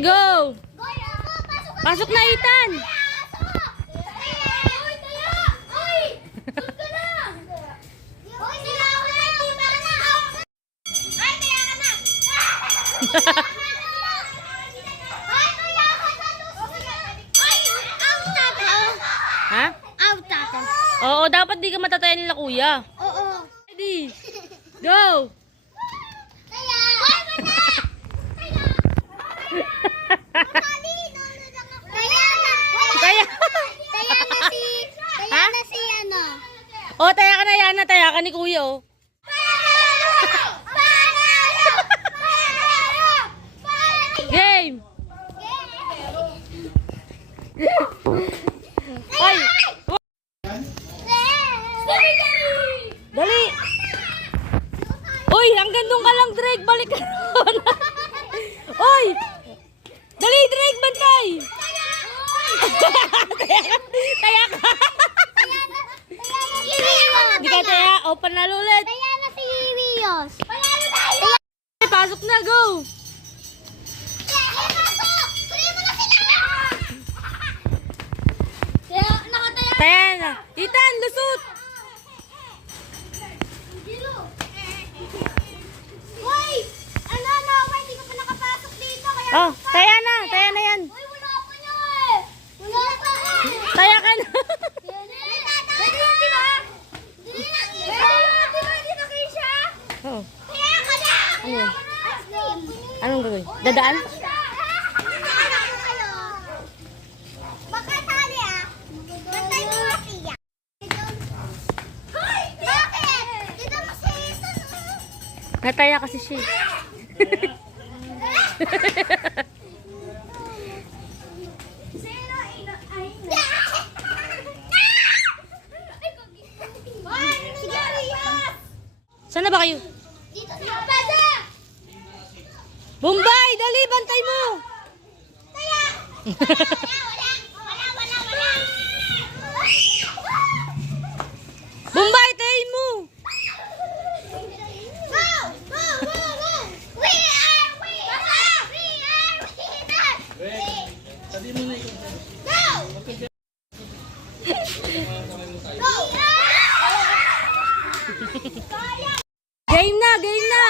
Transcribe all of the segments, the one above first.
Go! Pasok na, Ethan! Ha? Oo, dapat di ka matatayan nila kuya. Oo. Ready? Go! Taya! Kaya na si ano. Oh, taya ka na, Yana. Taya ka ni kuya, oh. Game! Ay! Dali! Uy, hanggang doon ka lang, Drake. Balik ka doon. Uy! Dali, Drake, bantay! Taya ka! Hindi ka taya. O, panalo ulit. Kaya na si Rios. Pasok na, go! Taya na. Ethan, lusot! Hoy! Ano, hindi ka pa nakapasok dito. Kaya Oh, taya na yan. Hoy, wala pa niya eh. Wala pa eh. Taya ka na. Pwede yun, di ba? Pwede yun, di ba? Di na kayo siya? Oh, Kaya ka na! ano yun? Anong gagawin? Dadaan? Baka tali ah. Bantay mo nga siya. Hoy! Bakit? Dito mo si Ethan. Nataya kasi siya. Saan na ba kayo? Dito sa basa! Bombay, dali, bantay mo! Kaya! Wala! Bombay, tayin mo! Go! We are winners! Go! Game na, game na!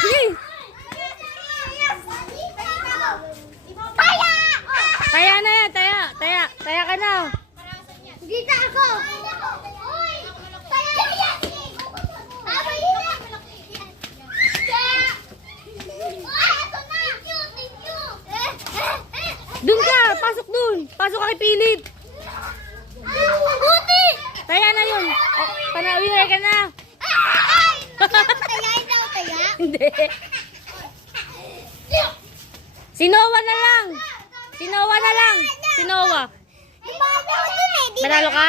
Sige! Taya na yan, taya ka na. Dito ako! Dun ka, pasok dun. Pasok ka kay Philip. Buti! Taya na yun. Panawin ka na. Tayain daw, taya? Hindi. Sinowa na lang. Sinowa na lang. Sinowa. Manalo ka?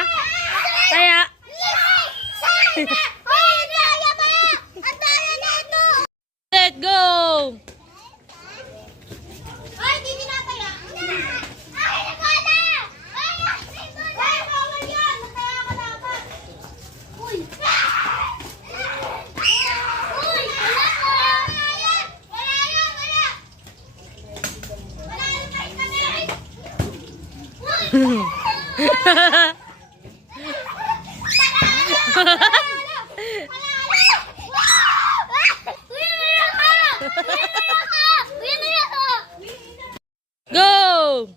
Taya. Let's go. Ay, di tinataya. Ay, nagkala! Ay, bawal yan! Mataya ka dapat. Uy! Uy! Wala yan! Wala yan! Wala yung prize kami! Uy! Go.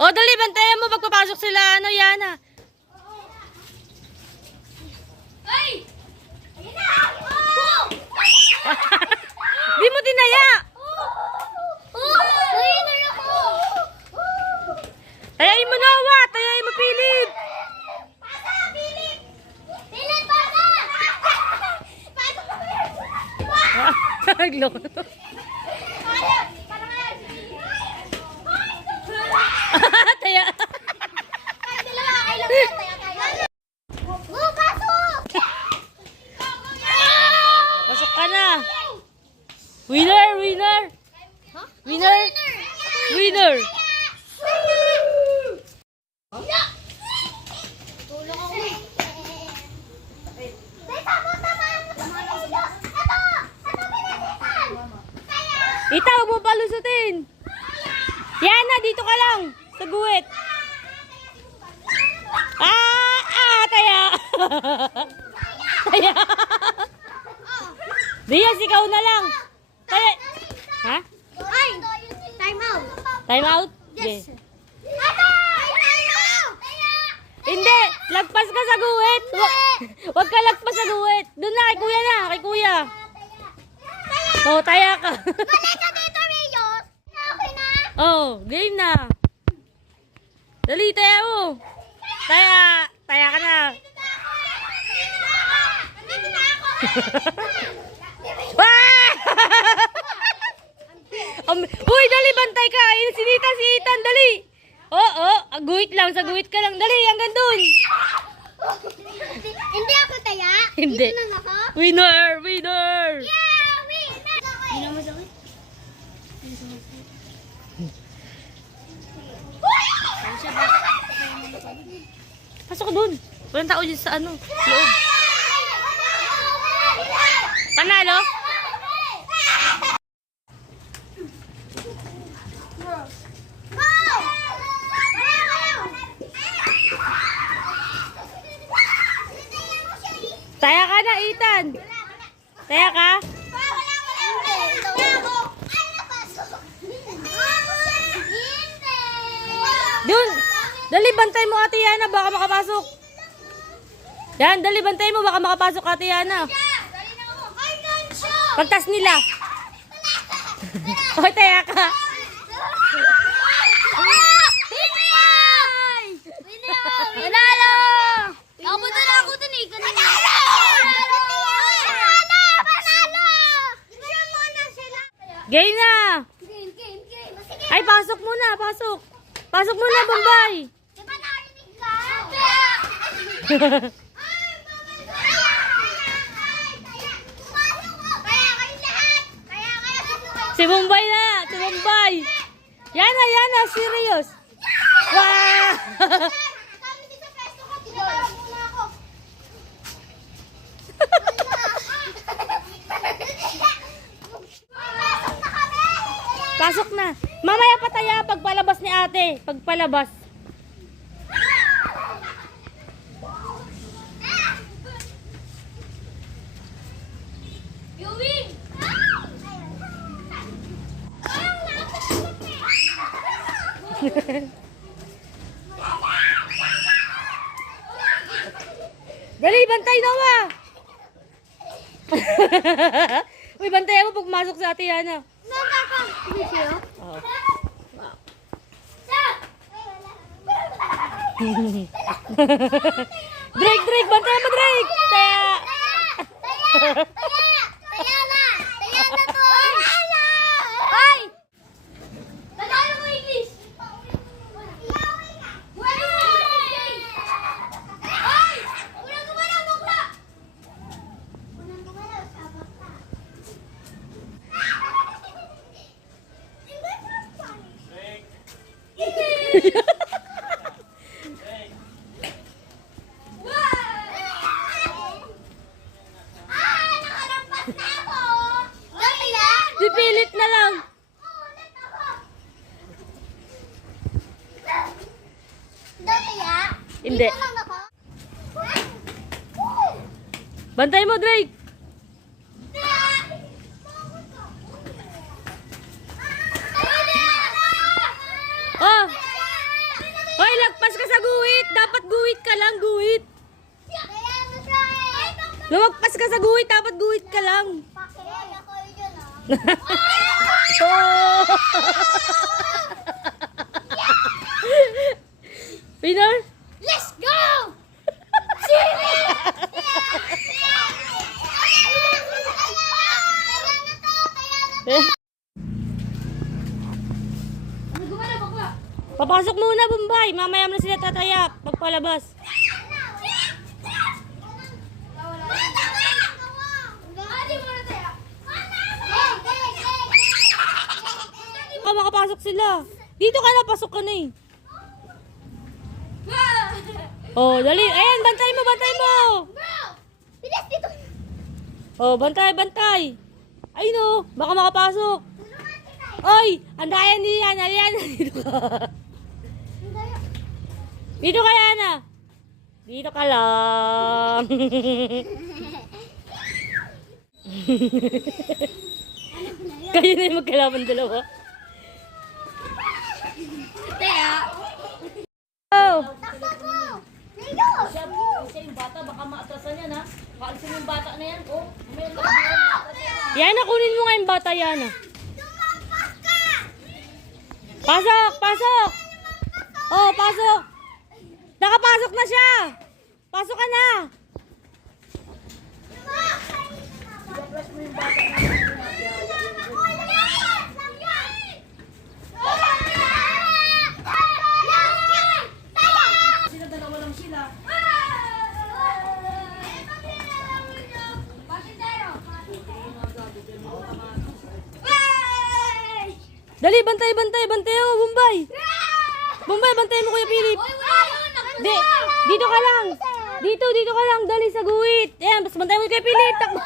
O, dali, bantayan mo pagpapasok sila. Ano, Yana? Di mo tinaya. Tayain mo, Noah. Tayain mo, Philip. Nagloko. Taya. Pasok ka na. Winner, winner. Winner? Winner! Tulong ako. Teka, tamaan mo sa kanila. Ito pinasitan. Kaya. Ita, huwag mo palusutin. Yana, dito ka lang. Sa guwit. Taya. Taya. Diaz, ikaw na lang. Taya. Ha? Ay! Time out. Time out? Yes. Okay. Time out! Hindi, lagpas ka sa guwit. Huwag ka lagpas sa guwit. Doon na, kay kuya na, kay kuya. Oo, taya ka. Balik ka dito, Rios. Okay na? Oh, game na. Dali, taya mo. Taya, taya ka na. Nandito na ako. Ah! Uy, dali, bantay ka. Sinita si Ethan, dali. Oo, guhit lang, sa guhit ka lang. Dali, hanggang dun. Hindi ako taya. Hindi. Dito lang ako. Winner, winner. Yeah, winner. Hindi na masakit. Pasok ka dun. Walang tao dyan sa ano, loob. Panalo? Taya ka na, Ethan. Taya ka? Dun. Dali, bantay mo, Ate Yana. Baka makapasok. Yan, dali, bantay mo. Baka makapasok, Ate Yana. Pagtas nila. O, taya ka. Panalo! Nakapunta na ako dun eh. Panalo! Game na. Game. Sige. Ay, pasok muna, pasok. Pasok muna, Bombay. Di ba narinig ka? Si Bombay na, si Bombay. Yana, Yana, serious. Wow! Pasok na. Mamaya pa tayo pagpalabas ni ate. Pagpalabas. Dali, bantay Noah. Uy, bantay mo pag masok sa ate Yana. Oh. Drake, bantay mo, Drake. Taya. Taya na to! Ay! Tagalan mo, English! Ay! Unang gumalaw, bakla! Unang gumalaw, sa bakla. Nakarampas na ako! Dali lang! Dipilit na lang. Ulit ako! Dali ya? Hindi. Dito lang ako? Bantay mo, Drake. Oh. Hoy, lagpas ka sa guhit. Dapat guhit ka lang, guhit. Lumagpas ka sa guhit, dapat guhit ka lang. Oh. Winner? Let's go! Papasok muna, Bombay. Mamaya mo na sila tataya pagpalabas. baka makapasok sila. Dito ka na, pasok ka na eh. Oh, dali. Ayan, bantay mo, bantay mo. Bro! Bilis dito! Oh, bantay, bantay. Ay no, baka makapasok. Oy, andayan niya yan, Ariana. Dito ka. Dito ka, Yana. Dito ka lang. Kayo na yung magkalaban dalawa. Teka! Oh. Takbo ko! Leo! Siya yung bata, baka maatrasan yan ha. Paalisin yung bata na yan. Oh, Yana, kunin mo nga yung bata, Yana. Tumampas ka! Pasok, pasok. Oh, pasok. Nakapasok na siya. Pasok ka na. sila dalawa lang sila. Dali, bantay, bantay, bantay. Oh, Bombay. Bombay, bantay mo, Kuya Philip. Di, dito ka lang. Dito ka lang. Dali sa guwit. Ayan, basta bantay mo, Kuya Philip. Takbo.